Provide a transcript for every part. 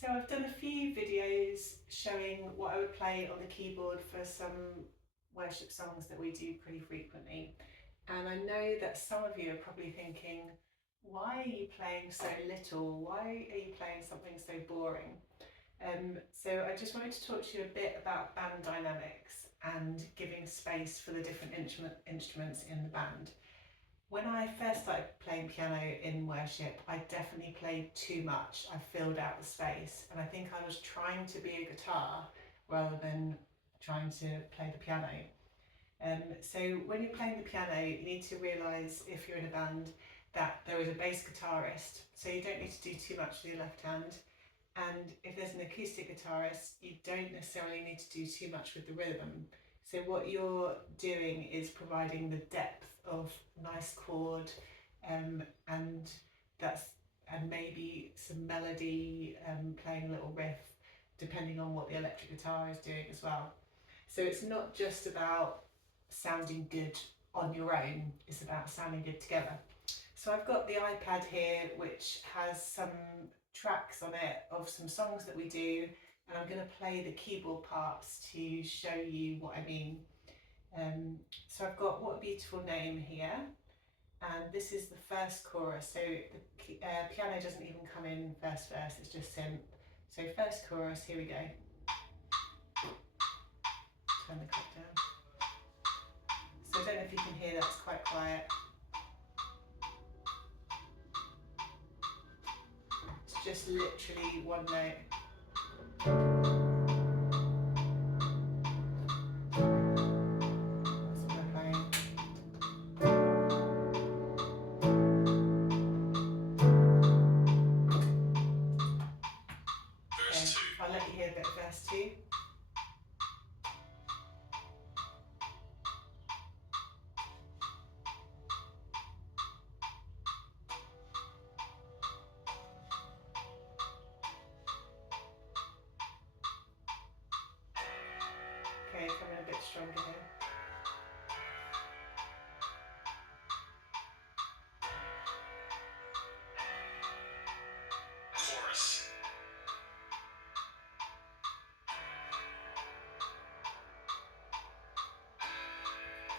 So I've done a few videos showing what I would play on the keyboard for some worship songs that we do pretty frequently. And I know that some of you are probably thinking, why are you playing so little? Why are you playing something so boring? So I just wanted to talk to you a bit about band dynamics and giving space for the different instruments in the band. When I first started playing piano in worship, I definitely played too much. I filled out the space, and I think I was trying to be a guitar rather than trying to play the piano. So when you're playing the piano, you need to realise, if you're in a band, that there is a bass guitarist, so you don't need to do too much with your left hand. And if there's an acoustic guitarist, you don't necessarily need to do too much with the rhythm. So what you're doing is providing the depth of nice chord, and that's and maybe some melody, playing a little riff, depending on what the electric guitar is doing as well. So it's not just about sounding good on your own, it's about sounding good together. So I've got the iPad here, which has some tracks on it of some songs that we do, and I'm going to play the keyboard parts to show you what I mean. So I've got What a Beautiful Name here, and this is the first chorus. So the piano doesn't even come in first verse, it's just synth. So first chorus, here we go. Turn the clip down. So I don't know if you can hear that, it's quite quiet. It's just literally one note. I'll let you hear a bit of verse 2. Okay, coming a bit stronger here. Chorus.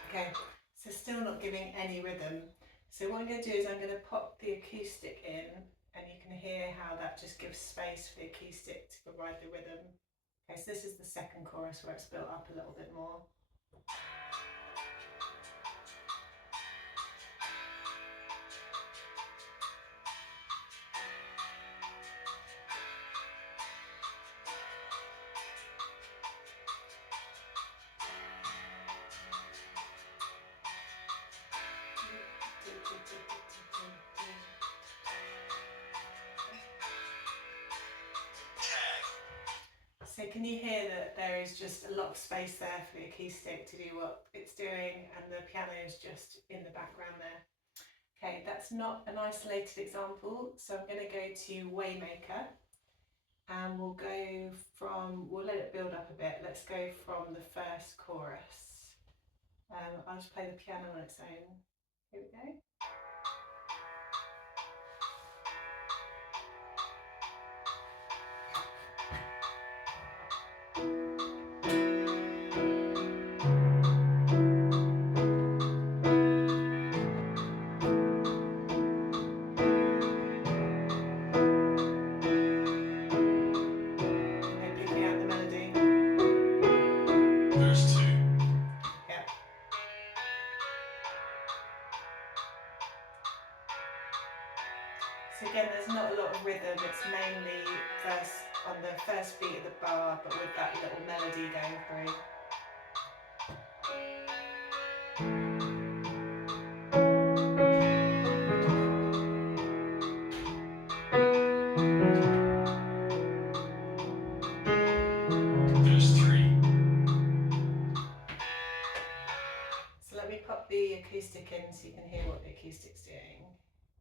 Okay, so still not giving any rhythm. So what I'm going to do is I'm going to pop the acoustic in, and you can hear how that just gives space for the acoustic to provide the rhythm. Okay, so this is the second chorus where it's built up a little bit more. So can you hear that there is just a lot of space there for the acoustic to do what it's doing, and the piano is just in the background there. Okay, that's not an isolated example, so I'm going to go to Waymaker, and we'll let it build up a bit. Let's go from the first chorus. I'll just play the piano on its own. Here we go. So again, there's not a lot of rhythm, it's mainly on the first beat of the bar, but with that little melody going through. Verse 3. So let me pop the acoustic in so you can hear what the acoustic's doing.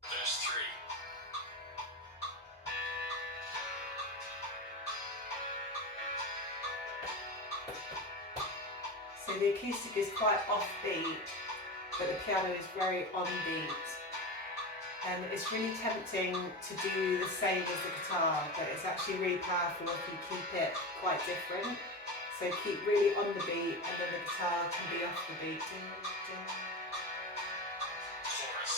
Verse 3. So the acoustic is quite offbeat, but the piano is very on beat. It's really tempting to do the same as the guitar, but it's actually really powerful if you keep it quite different. So keep really on the beat, and then the guitar can be off the beat. Chorus.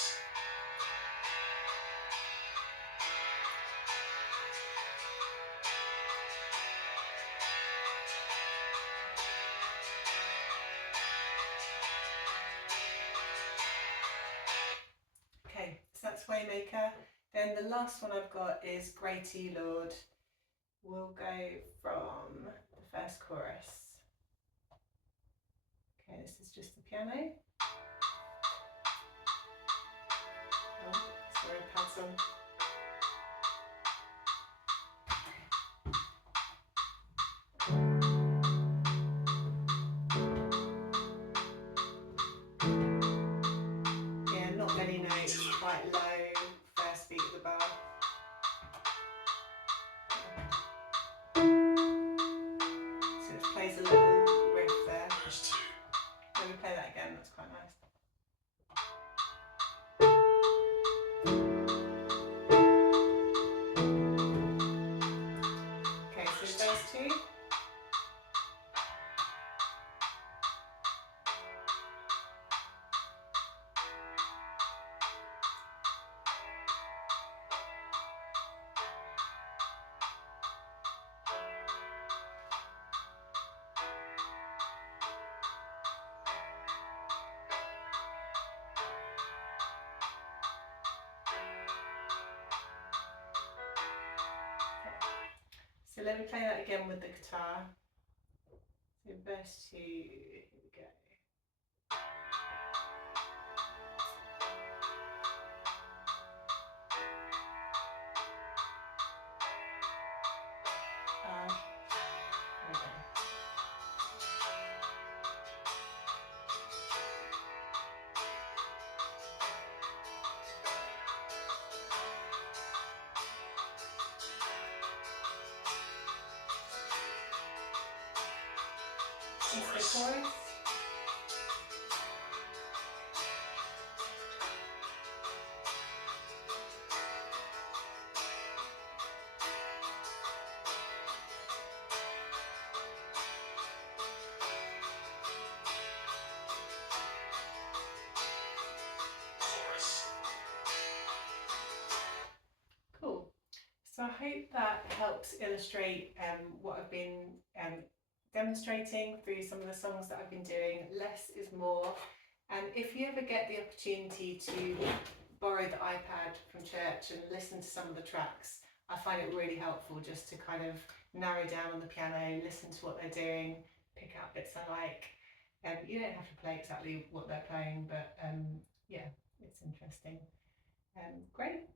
Okay, so that's Waymaker. Then the last one I've got is Great Are You, Lord. We'll go from the first chorus. Okay, this is just the piano. Oh, sorry, pads on. Yeah, not many notes, quite low, first beat of the bow. So it plays a little riff there. Verse 2. Let me play that again, that's quite nice. Okay, so verse 2. So let me play that again with the guitar. So verse 2, here we go. There we go. It's the chorus. Chorus. Cool. So I hope that helps illustrate what I've been demonstrating through some of the songs that I've been doing. Less is more. And if you ever get the opportunity to borrow the iPad from church and listen to some of the tracks, I find it really helpful just to kind of narrow down on the piano, listen to what they're doing, pick out bits I like. You don't have to play exactly what they're playing, but yeah, it's interesting. Great.